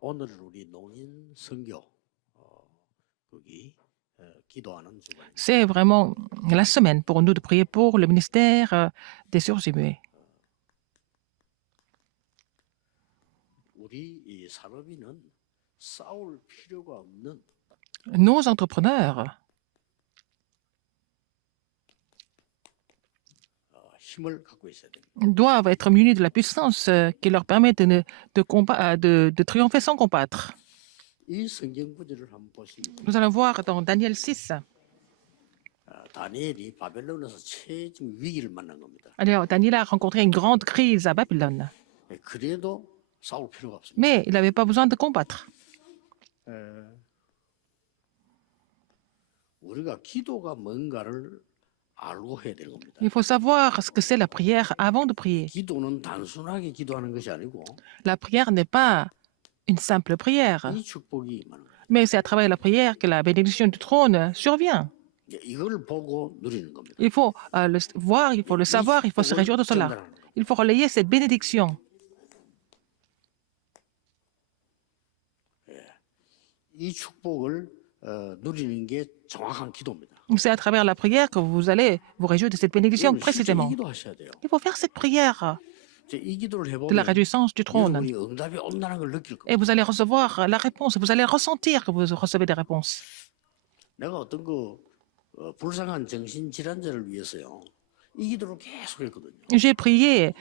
오늘 우리 농인 선교 거기 기도하는 주간. C'est vraiment la semaine pour nous de prier pour le ministère des sourds et muets. 우리 이 산업인은 싸울 필요가 없는 Nos entrepreneurs 힘을 갖고 있어야 됩니다. doivent être munis de la puissance qui leur permet de triompher sans combattre. 이 성경 구절을 한번 보시면 Nous allons voir dans Daniel 6. 다니엘이 바벨론에서 최종 위기를 만난 겁니다. Alors, Daniel a rencontré une grande crise à Babylone, 그래도 싸울 필요가 없습니다. mais il n'avait pas besoin de combattre. 우리가 기도가 뭔가를 알고 해야 되는 겁니다. Il faut savoir ce que c'est la prière avant de prier. 기도는 단순하게 기도하는 것이 아니고 La prière n'est pas une simple prière, 이 축복이 임하는 거예요. mais c'est à travers la prière que la bénédiction du trône survient. 이걸 보고 누리는 겁니다. Il faut le voir, il faut le savoir, il faut se réjouir de cela. Il faut relayer cette bénédiction. 이 축복을 누리는 게 정확한 기도입니다. C'est à travers la prière que vous allez vous réjouir de cette bénédiction 여러분, 실제 이 précisément. 기도하셔야 돼요. Il faut faire cette prière 이 기도를 de la 해보면 réjouissance du trône. 여러분이 응답이 온다는 걸 느낄 겁니다. Et vous allez recevoir la réponse, vous allez ressentir que vous recevez des réponses. 내가 어떤 불쌍한 정신질환자를 위해서요. 이 기도를 계속 했거든요. J'ai prié,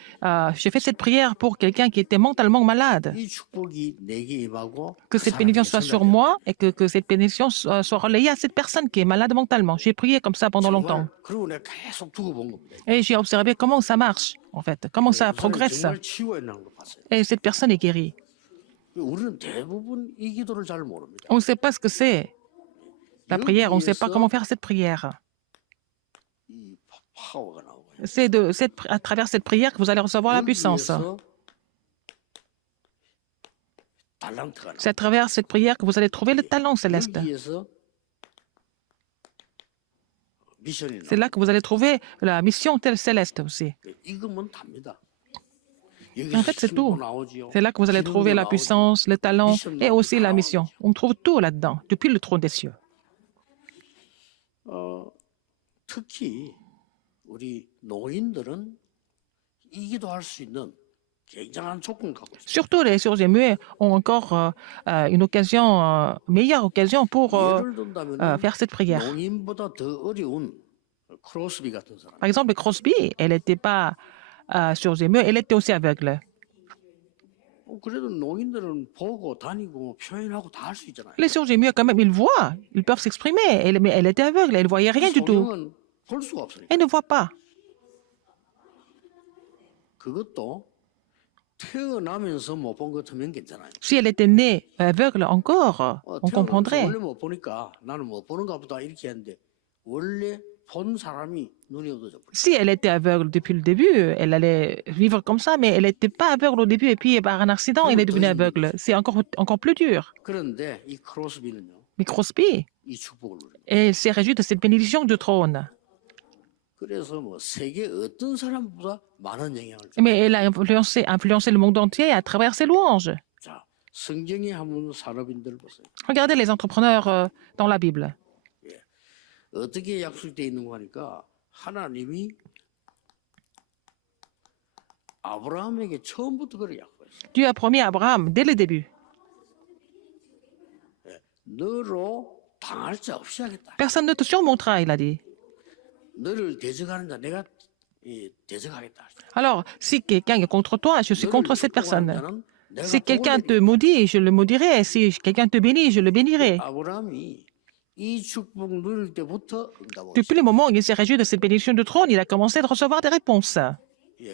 j'ai fait cette prière pour quelqu'un qui était mentalement malade. 이 축복이 내게 임하고 Que cette bénédiction soit sur moi et que cette bénédiction soit relayée à cette personne qui est malade mentalement. J'ai prié comme ça pendant longtemps. 그리고 내가 계속 두고 본 겁니다. Et j'ai observé comment ça marche, en fait, comment ça progresse. 정말 치유했다는 걸 봤어요. Et cette personne est guérie. 우리는 대부분 이 기도를 잘 모릅니다. On ne sait pas ce que c'est, la prière. On ne sait pas comment faire cette prière. 이 파워가 나오고요. C'est à travers cette prière que vous allez recevoir la puissance. 거기에서 달란트가 C'est à travers cette prière que vous allez trouver le talent céleste. 여기에서 미션이 C'est là que vous allez trouver la mission céleste aussi. 이거면 답니다. En fait, c'est tout. C'est là que vous allez trouver la puissance, le talent et aussi la mission. On trouve tout là-dedans, depuis le trône des cieux. 특히 우리 노인들은 이 기도할 수 있는 굉장한 조건을 갖고 있습니다. Surtout les sourds et muets ont encore une occasion, meilleure occasion pour 예를 든다면 faire cette prière. 노인보다 더 어려운 크로스비 같은 사람. Par exemple, Crosby, elle n'était pas sourds et muets, elle était aussi aveugle. 그래도 노인들은 보고 다니고 표현하고 다 할 수 있잖아요. Les sourds et muets, quand même, ils voient, ils peuvent s'exprimer, mais elle était aveugle, elle ne voyait rien du tout. 소경은 볼 수가 없으니까. Elle ne voit pas. 그것도 태어나면서 못 본 것 같으면 괜찮아요. Si elle était née aveugle encore, on comprendrait. 원래 못 보니까 나는 못 보는가 보다 이렇게 했는데 원래 본 사람이 눈이 어두워져 버려. Si elle était aveugle depuis le début, elle allait vivre comme ça, mais elle n'était pas aveugle au début, et puis par un accident, elle est devenue aveugle. C'est encore plus dur. 그런데 이 크로스비는요. Mais Crosby, 이 축복을 누립니다. elle s'est réjouie de cette bénédiction du trône. 그래서 세계 어떤 사람보다 많은 영향을 줍니다. Mais elle a influencé le monde entier à travers ses louanges. 자, 성경에 한번 산업인들 보세요. Regardez les entrepreneurs dans la Bible. 어떻게 약속되어 있는 거 하니까 하나님이 아브라함에게 처음부터 그렇게 약속했어요. Dieu a promis à Abraham dès le début. 너로 당할 자 없이 하겠다. Personne ne te surmontera, il a dit. 너를 대적하는 자 내가 대적하겠다. Alors, si quelqu'un est contre toi, je suis contre cette personne. Si quelqu'un te maudit, je le maudirai. Si quelqu'un te bénit, je le bénirai. 아브라함이 이 축복 누릴 때부터 응답을 Depuis le moment où il s'est réjoui de cette bénédiction du trône, il a commencé de recevoir des réponses.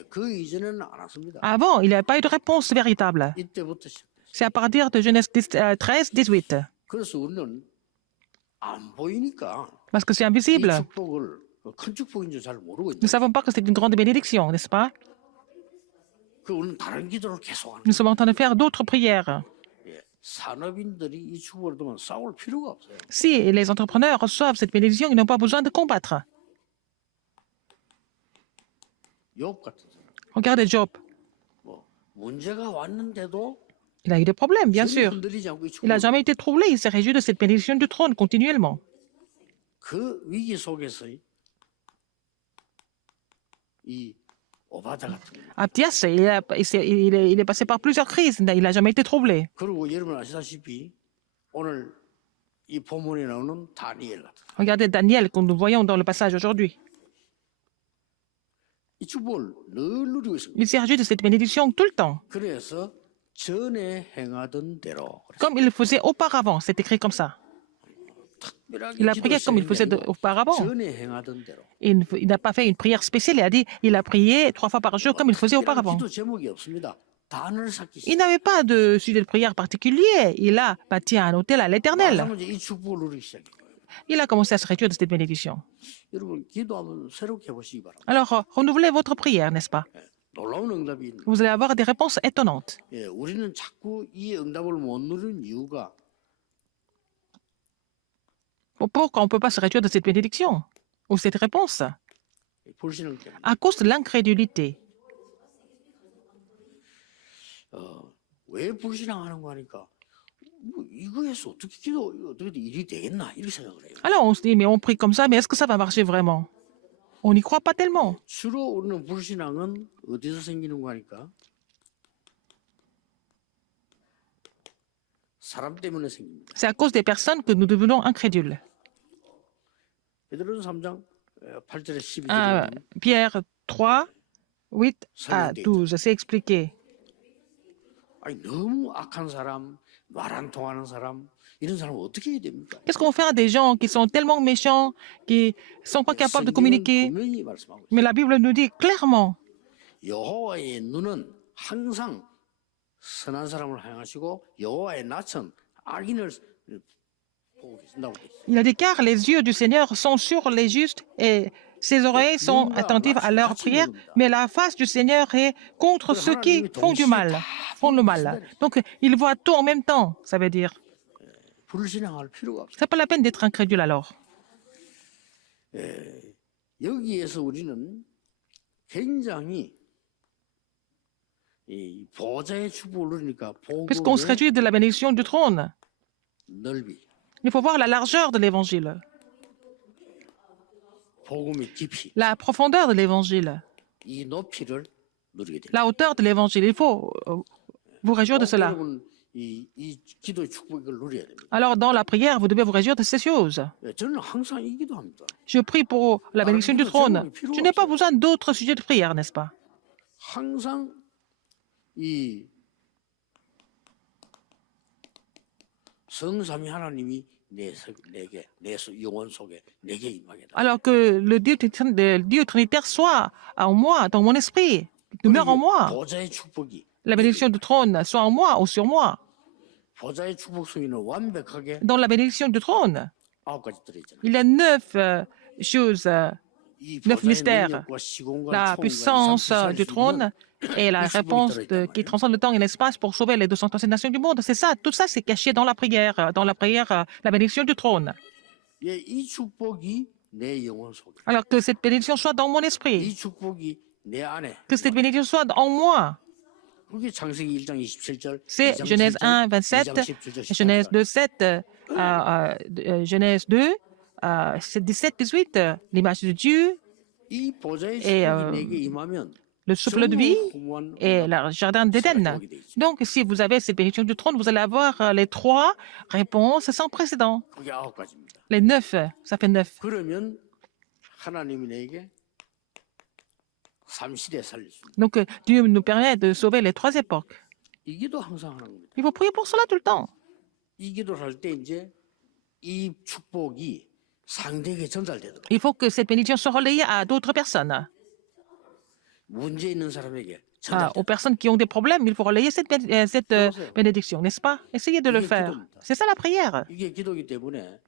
그 이전에는 안 왔습니다. Avant, il n'y avait pas eu de réponse véritable. 이때부터 시작됐어요. C'est à partir de Genèse 13, 18. 그래서 우리는 안 보이니까 Parce que c'est 이 invisible. 축복을 큰 축복인 줄 잘 모르고 Nous 있는. ne savons pas que c'est une grande bénédiction, n'est-ce pas? 우리는 다른 기도를 계속하는. Nous sommes en train de faire d'autres prières. 산업인들이 이 축복을 두면 싸울 필요가 없어요. Si les entrepreneurs reçoivent cette bénédiction, ils n'ont pas besoin de combattre. 욥 같은 사람. Regardez Job. 문제가 왔는데도 Il a eu des problèmes, bien 전혀 sûr. 흔들리지 않고 이 Il n'a 축복을 jamais été troublé. Il s'est réjoui de cette bénédiction du trône continuellement. 그 위기 속에서 이 오바다 같은 거. Abdias, il est passé par plusieurs crises. Il n'a jamais été troublé. 그리고 여러분 아시다시피 오늘 이 본문에 나오는 다니엘 같은 거. Regardez Daniel, que nous voyons dans le passage aujourd'hui. 이 축복을 늘 누리고 있습니다. Il s'est réjoui de cette bénédiction tout le temps, 그래서 전에 행하던 대로 comme il le faisait auparavant. C'est écrit comme ça. 특별하게 Il a prié comme il faisait auparavant. 전에 행하던 대로. Il n'a pas fait une prière spéciale. Il a dit il a prié 3 fois par jour comme il faisait 특별한 auparavant. 기도 제목이 없습니다. 단을 쌓기 Il n'avait pas de sujet de prière particulier. Il a bâti un hôtel à l'Éternel. 시작하면 이 축복을 누리기 시작해요. Il a commencé à se réjouir de cette bénédiction. 여러분 기도하면 새롭게 해보시기 바랍니다. Alors, renouvelez votre prière, n'est-ce pas? 놀라운 응답이 있는. Vous allez avoir des réponses étonnantes. 예, 우리는 자꾸 이 응답을 못 누리는 이유가 Pourquoi on ne peut pas se réjouir de cette bénédiction ou cette réponse? 불신앙 때문에. À cause de l'incrédulité. 왜 불신앙하는 거 하니까 뭐 이거에서 어떻게 기도 어떻게 일이 되겠나 이렇게 생각을 해요. Alors, on se dit, mais on prie comme ça, mais est-ce que ça va marcher vraiment? On n'y croit pas tellement. 주로 우리는 불신앙은 어디서 생기는 거 하니까 사람 때문에 생깁니다. C'est à cause des personnes que nous devenons incrédules. 베드로전 3장 8절에 12절에 Ah, Pierre 3, 8 à 12, c'est expliqué. 아니 너무 악한 사람, 말 안 통하는 사람 이런 사람 어떻게 해야 됩니까? Qu'est-ce qu'on fait à des gens qui sont tellement méchants, qui ne sont pas capables de 성경은 communiquer? 분명히 말씀하고 있어요. Mais la Bible nous dit clairement, 여호와의 눈은 항상 선한 사람을 향하시고 여호와의 낯은 악인을 보고 계신다고 돼 있어요. il a dit car les yeux du Seigneur sont sur les justes et ses oreilles sont attentives à leurs prières, mais la face du Seigneur est contre ceux qui font du mal, font le mal. Donc, il voit tout en même temps, ça veut dire. 불신앙할 필요가 없어요. C'est pas la peine d'être incrédule alors. 여기에서 우리는 굉장히 이 보좌의 축복을 누리니까 Puisqu'on se 복음의 réjouit de la bénédiction du trône, 넓이, il faut voir la largeur de l'évangile, 복음의 깊이, la profondeur de l'évangile, 이 높이를 누리게 됩니다. la hauteur de l'évangile. Il faut vous réjouir de cela. 여러분 이 기도의 축복을 누려야 됩니다. Alors, dans la prière, vous devez vous réjouir de ces choses. 저는 항상 이 기도합니다. Je prie pour la bénédiction du trône. Je n'ai pas besoin d'autres sujets de prière, n'est-ce pas? 항상 이 성삼위 하나님이 내게 내 영혼 속에 내게 임하게 다. Alors que le Dieu Trinitaire soit en moi, dans mon esprit, demeure en moi. 보좌의 축복이 La bénédiction du trône soit en moi ou sur moi. 보좌의 축복 속에는 완벽하게 Dans la bénédiction du trône, 9가지 들어있잖아요. il y a 9 choses, 이 9 보좌의 mystères. 능력과 시공과 La 총과 puissance 이상을 du 살수 있는 trône et la réponse qui transcende le temps et l'espace pour sauver les 237 nations du monde. C'est ça, tout ça, c'est caché dans la prière, la bénédiction du trône. 예, 이 축복이 내 영혼 속에, Alors que cette bénédiction soit dans mon esprit, 이 축복이 내 안에. que cette bénédiction soit en moi. 그게 창세기 1장 27절, C'est Genèse 1, 27, Genèse 2, 7, Genèse 2, c'est 17, 18, l'image de Dieu, 이 보좌의 et, 축복이 내게 임하면 le souffle de vie 전무후무한 et le jardin d'Éden. Donc, si vous avez cette bénédiction du trône, vous allez avoir les 3 réponses sans précédent. 그게 9가지입니다. Les 9, ça fait 9. 그러면 하나님이 내게 삼시대 살릴 수 있는. Donc, Dieu nous permet de sauver les 3 époques. 이 기도 항상 하는 겁니다. Il faut prier pour cela tout le temps. 이 기도를 할 때 이제 이 축복이 상대에게 전달되도록 Il faut que cette bénédiction soit relayée à d'autres personnes. 문제 있는 사람에게 Aux 전달되도록. personnes qui ont des problèmes, il faut relayer cette bénédiction, n'est-ce pas? Essayez de le faire. C'est ça la prière. 이게 기도이기 때문에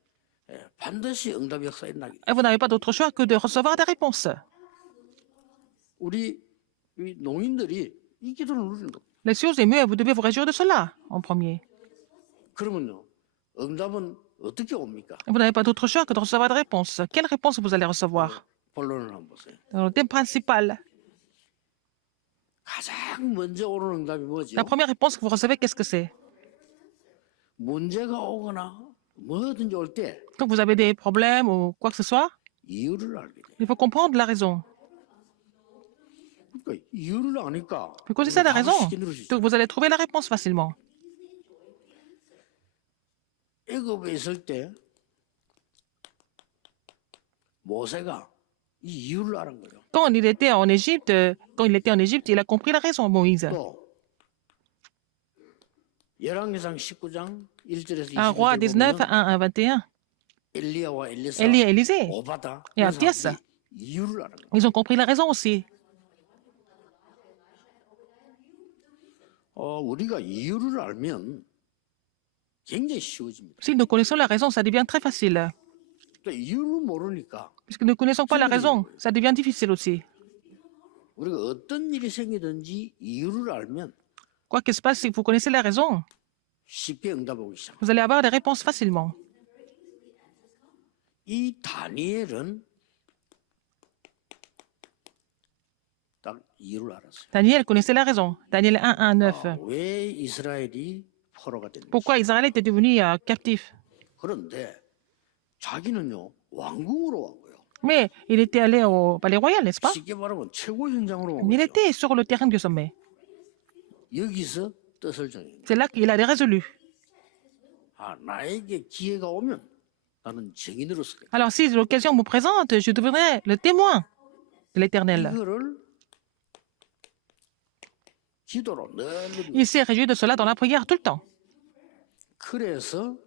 반드시 응답 역사 일어나기. Et vous n'avez pas d'autre choix que de recevoir des réponses. 우리 이 농인들이 이 기도를 누리는 겁니다. Les choses émues, vous devez vous réjouir de cela en premier. 그러면요, 응답은 어떻게 옵니까? Vous n'avez pas d'autre choix que de recevoir des réponses. Quelle réponse vous allez recevoir? 본론을 한번 보세요. Dans le thème principal, 가장 먼저 오는 응답이 뭐죠? La première réponse que vous recevez, qu'est-ce que c'est? 문제가 오거나 뭐든지 올 때 Quand vous avez des problèmes ou quoi que ce soit, 이유를 알게 돼. il faut comprendre la raison. 그러니까 이유를 아니까 Vous connaissez la 답을 raison, 쉽게 누릴 수 있어. donc vous allez trouver la réponse facilement. 애굽에 있을 때 모세가 이 이유를 알은 거예요. Quand il était en Égypte, il a compris la raison, Moïse. 또 열왕기상 19장 1절에서 1 roi 19, 1 22절 à 21. 엘리야와 엘리사, Élie et Élisée, 오바다 et 이런 Abdias, 사람들이 이유를 아는 거예요. ils ont compris la raison aussi. 우리가 이유를 알면 굉장히 쉬워집니다. Si nous connaissons la raison, ça devient très facile. 또 이유를 모르니까 Puisque nous ne connaissons pas la raison, ça devient difficile aussi. 우리가 어떤 일이 생기든지 이유를 알면 Quoi qu'il se passe, si vous connaissez la raison, 쉽게 응답하기 시작합니다. vous allez avoir des réponses facilement. 이 다니엘은 딱 이유를 알았어요. Daniel connaissait la raison. Daniel 1, 1, 9. 왜 이스라엘이 포로가 됐는지. Pourquoi Israël était devenu captif? 그런데 자기는요 왕궁으로 온 거예요. Mais il était allé au palais royal, n'est-ce pas? 쉽게 말하면 최고 현장으로 온 Il 거죠. était sur le terrain du sommet. 여기서 뜻을 정해요. C'est là qu'il a résolu. 나에게 기회가 오면 나는 증인으로서 Alors, si l'occasion me présente, je deviendrai le témoin de l'Éternel. 이거를 기도로 늘 Il s'est réjoui de cela dans la prière tout le temps. 그래서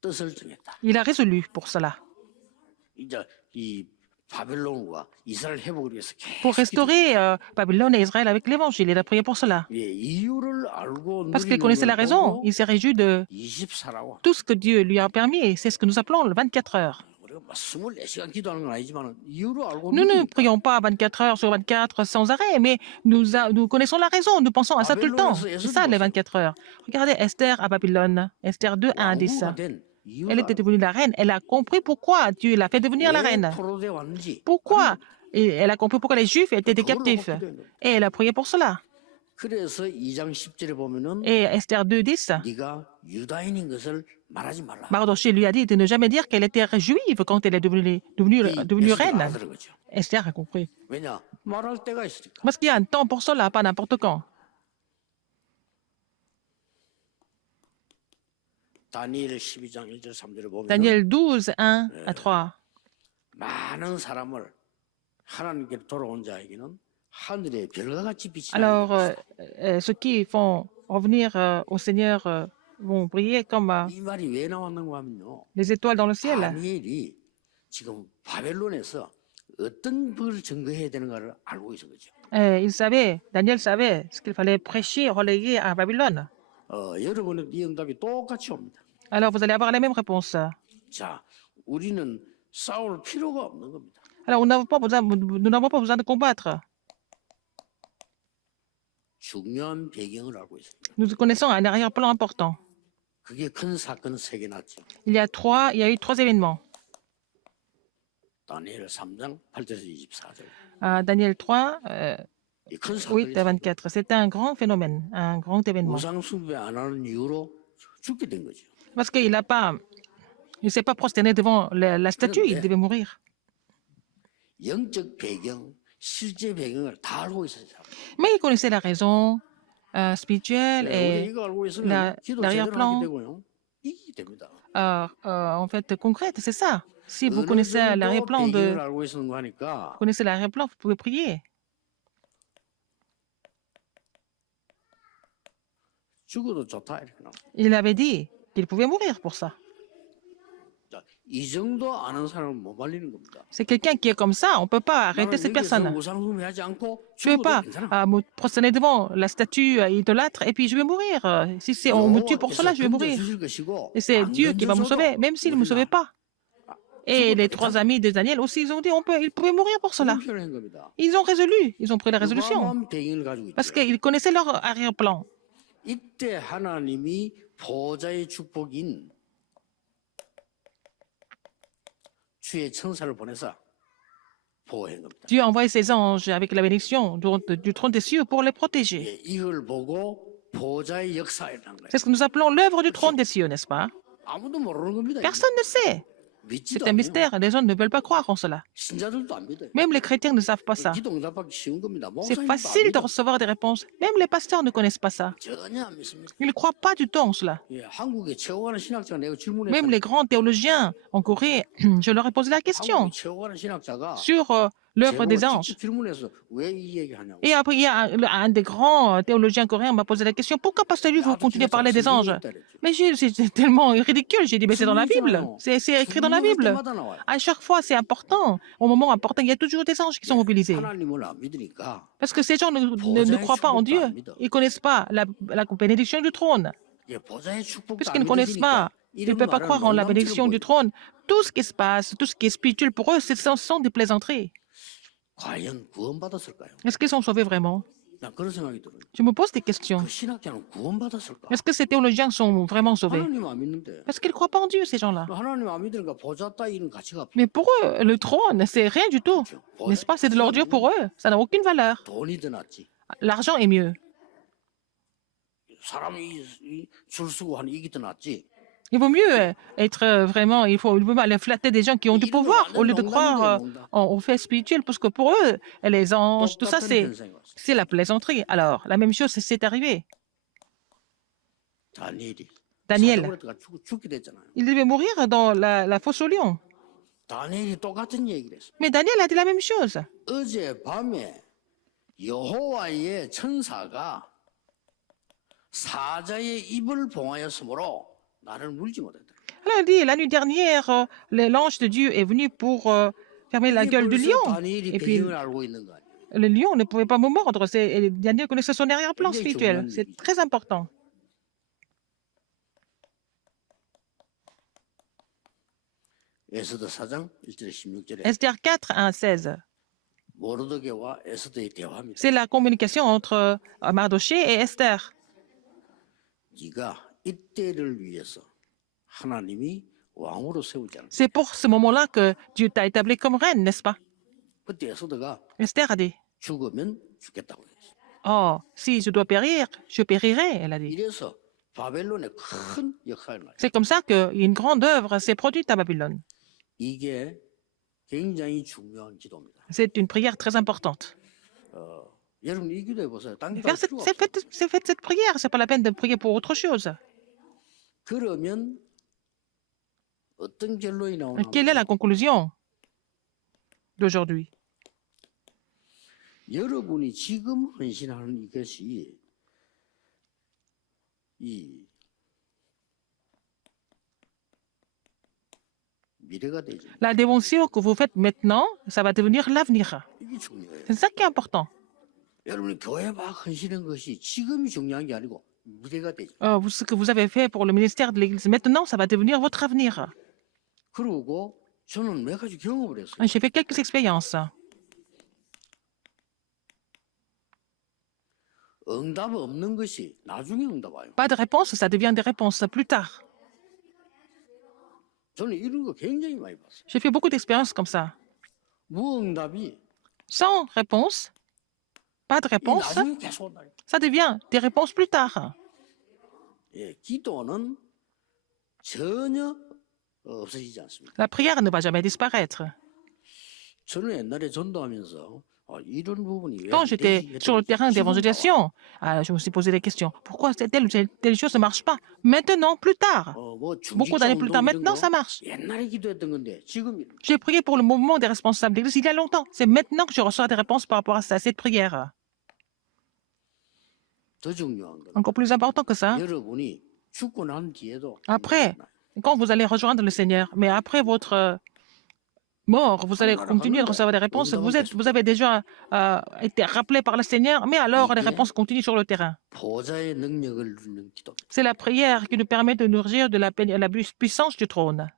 뜻을 정했다. Il a résolu pour cela. 이제 이 바벨론과 이스라엘 회복을 위해서 Pour 계속 restaurer Babylone et Israël avec l'Évangile, il a prié pour cela. 이유를 알고 Parce qu'il 누리는 connaissait la 걸 raison, 보고 il s'est réjoui de 24라고 tout ce que Dieu lui a permis. C'est ce que nous appelons le 24 heures. 우리가 막 24시간 기도하는 건 아니지만 이유를 알고 Nous ne 누리니까 prions pas 24 heures sur 24 sans arrêt, mais nous connaissons la raison, nous pensons à ça tout le temps. C'est ça les 24 heures. Regardez Esther à Babylone, Esther 2, 1 à 10. 왕후가 된 이유를 Elle était devenue la reine, elle a compris pourquoi Dieu l'a fait devenir la 왜 reine. 포로돼 왔는지 Pourquoi? Et elle a compris pourquoi les Juifs étaient des 그걸로 captifs. 기도한 거예요. Et elle a prié pour cela. 그래서 2장 10절에 보면은 Et Esther 2, 10, 네가 유다인인 것을 말하지 말라. Mardoché lui a dit de ne jamais dire qu'elle était juive quand elle est devenue reine. 알아들은 거죠. Esther a compris. 왜냐 말할 때가 있으니까. Parce qu'il y a un temps pour cela, pas n'importe quand. 다니엘 12장 1절 3절에 보면 Daniel 12, 1 à 3. 많은 사람을 하나님께 돌아온 자에게는 하늘의 별과 같이 빛이 Alors, 나는 ceux qui font revenir au Seigneur vont briller comme 이 말이 왜 나왔는가 하면요. les étoiles dans le ciel. 다니엘이 지금 바벨론에서 어떤 걸 증거해야 되는가를 알고 있었 거죠. Il savait, Daniel savait ce qu'il fallait prêcher, reléguer à Babylone. 여러분의 이 응답이 똑같이 옵니다. Alors, vous allez avoir la même réponse. 자, 우리는 싸울 필요가 없는 겁니다. Alors, nous n'avons pas besoin de combattre. 중요한 배경을 알고 있습니다. Nous connaissons un arrière-plan important. 그게 큰 사건 3개 났죠. Il y a eu 3 événements. 다니엘 3장 8절에서 24절. Daniel 3, 이큰 8 사건이 à 24. C'était un grand phénomène, un grand événement. 우상 숭배 안 하는 이유로 죽게 된 거죠. Parce qu'il ne s'est pas prosterné devant la statue, il devait mourir. 영적 배경, 실제 배경을 다 알고 있어요. Mais il connaissait la raison spirituelle 우리 et 이거 알고 있으면 기도 제대로 l'arrière-plan, 하게 되고요. 이기게 됩니다. en fait, concrète, c'est ça. Si vous 어느 connaissez 정도 l'arrière-plan 배경을 알고 있는 거 하니까 vous connaissez l'arrière-plan, vous pouvez prier. 죽어도 좋다 이렇게 나와. Il avait dit qu'il pouvait mourir pour ça. 자, 이 정도 아는 사람은 못 말리는 겁니다. C'est quelqu'un qui est comme ça, on ne peut pas arrêter 나는 cette 여기서 personne. 우상 숭배하지 않고 Je ne vais 죽어도 pas 괜찮아. me prosterner devant la statue idolâtre et puis je vais mourir. Si on me tue pour cela, je vais mourir. Et c'est Dieu qui va me sauver, même s'il ne me sauvait pas. Et les 3 amis de Daniel aussi, ils ont dit ils pouvaient mourir pour cela. Ils ont résolu, ils ont pris la résolution. Parce qu'ils connaissaient leur arrière-plan. 이때 하나님이 보호자의 축복인 주의 천사를 보내서 보호한 겁니다. Dieu a envoyé ses anges avec la bénédiction du trône des cieux pour les protéger. 예, 이걸 보고 보좌의 역사라는 거예요. C'est ce que nous appelons l'œuvre du trône des cieux, n'est-ce pas? 아무도 모르는 겁니다. Personne ne sait. 믿지도 C'est un 않아요. mystère. Les gens ne veulent pas croire en cela. 신자들도 안 믿어요. Même les chrétiens ne savent pas ça. 기도 응답받기 쉬운 겁니다. C'est 목사님도 안 facile de 믿어. recevoir des réponses. Même les pasteurs ne connaissent pas ça. 전혀 안 믿습니다. Ils ne croient pas du tout en cela. 예, 한국의 최고 가는 신학자가 내가 Même les 질문했다. grands théologiens en Corée, je leur ai posé la question 한국의 최고 가는 신학자가 sur l'œuvre des 제가 anges. 직접 질문해서 왜 이 얘기하냐고. Et après, il y a un des grands théologiens coréens m'a posé la question, pourquoi Pasteur Lui, vous continuez à parler des anges? Mais c'est tellement ridicule. J'ai dit, mais c'est dans la Bible. C'est écrit dans la Bible. À chaque fois, c'est important. Au moment important, il y a toujours des anges qui sont mobilisés. 하나님을 안 믿으니까 Parce que ces gens ne croient pas en Dieu. Ils ne connaissent pas la bénédiction du trône. 예, 보좌의 축복도 Puisqu'ils 안 ne connaissent pas, 믿으니까 ils ne 이런 peuvent pas 말은 croire en la 농담처럼 bénédiction du 보여요. trône. Tout ce qui se passe, tout ce qui est spirituel pour eux, ce sont des plaisanteries. 과연 구원받았을까요? Est-ce qu'ils sont sauvés vraiment? 난 그런 생각이 들어요. Je me pose des questions. 그 신학자는 구원받았을까? Est-ce que ces théologiens sont vraiment sauvés? 하나님 안 믿는데. Parce qu'ils ne croient pas en Dieu, ces gens-là. 하나님 안 믿으니까 보좌 따위는 가치가 없죠. Mais pour eux, le trône, c'est rien du tout. N'est-ce pas? C'est de l'ordure pour eux. Ça n'a aucune valeur. 돈이 더 낫지. L'argent est mieux. 사람이 줄 서고 하는 이게 더 낫지. Il vaut mieux être vraiment, il faut aller flatter des gens qui ont du pouvoir au lieu de croire aux faits spirituels, parce que pour eux, les anges, tout ça, 똑같은 현상이 왔어. c'est la plaisanterie. Alors, la même chose, c'est arrivé. 다니엘이 Daniel, 사도그랬다가 죽게 됐잖아요. il devait mourir dans la fosse au lion. 다니엘이 똑같은 얘기를 했어. Mais Daniel a dit la même chose. 어제 밤에 여호와의 천사가 사자의 입을 봉하였으므로 나를 물지 못했다. Alors, il dit, la nuit dernière, l'ange de Dieu est venu pour fermer la gueule du lion. 다니엘이 Et puis, 배경을 알고 있는 거 아니에요. le lion ne pouvait pas me mordre. Et Daniel connaissait son arrière-plan spirituel. C'est très important. 에스더 4장 1절에 16절에 Esther 4, 1, 16. 모르드게와 에스더의 대화입니다. C'est la communication entre Mardoché et Esther. 네가 이때를 위해서 하나님이 왕으로 세우지 않았다. C'est pour ce moment-là que Dieu t'a établi comme reine, n'est-ce pas? 그때 에스더가 Esther a dit, 죽으면 죽겠다고 했어요. oh, si je dois périr, je périrai, elle a dit. 이래서 바벨론에 큰 역할을 해요. C'est comme ça qu'une grande œuvre s'est produite à Babylone. 이게 굉장히 중요한 기도입니다. C'est une prière très importante. 여러분 이 기도해 보세요. 딴 기도 할 Faites 필요가 없어요. faites cette prière, c'est pas la peine de prier pour autre chose. 그러면 어떤 결론이 나오나? Quelle est la conclusion d'aujourd'hui? 여러분이 지금 헌신하는 이것이 이 미래가 되죠. La dévotion que vous faites maintenant, ça va devenir l'avenir. 이게 중요해요. C'est ça qui est important. 여러분이 교회 막 헌신한 것이 지금이 중요한 게 아니고 미래가 되죠. Ce que vous avez fait pour le ministère de l'Église maintenant, ça va devenir votre avenir. 그러고 저는 몇 가지 경험을 했어요. J'ai fait quelques expériences. 응답 없는 것이 나중에 응답 와요. Pas de réponse, ça devient des réponses plus tard. 저는 이런 거 굉장히 많이 봤어요. J'ai fait beaucoup d'expériences comme ça. 무응답이 Sans réponse, pas de 이 réponse, 나중에 계속 온다니까. ça devient des réponses plus tard. 예, 기도는 전혀 없어지지 않습니다. La prière ne va jamais disparaître. 저는 옛날에 전도하면서 이런 부분이 왜 Quand 안 j'étais 되지? sur le terrain 지금 d'évangélisation, je me suis posé des questions. Pourquoi telle ou telle chose ne marche pas? Maintenant, plus tard. 뭐 Beaucoup d'années plus tard, maintenant, ça marche. 옛날에 기도했던 건데 지금 J'ai prié pour le mouvement des responsables d'église il y a longtemps. C'est maintenant que je reçois des réponses par rapport à cette prière. 더 중요한 건 Encore plus important que ça, 여러분이 죽고 난 뒤에도 après, quand vous allez rejoindre le Seigneur, mais après votre mort, vous allez continuer de recevoir des réponses. Vous avez déjà été rappelé par le Seigneur, mais alors les réponses continuent sur le terrain. 보좌의 능력을 누리는 기도. C'est la prière qui nous permet de nourrir de la puissance du trône.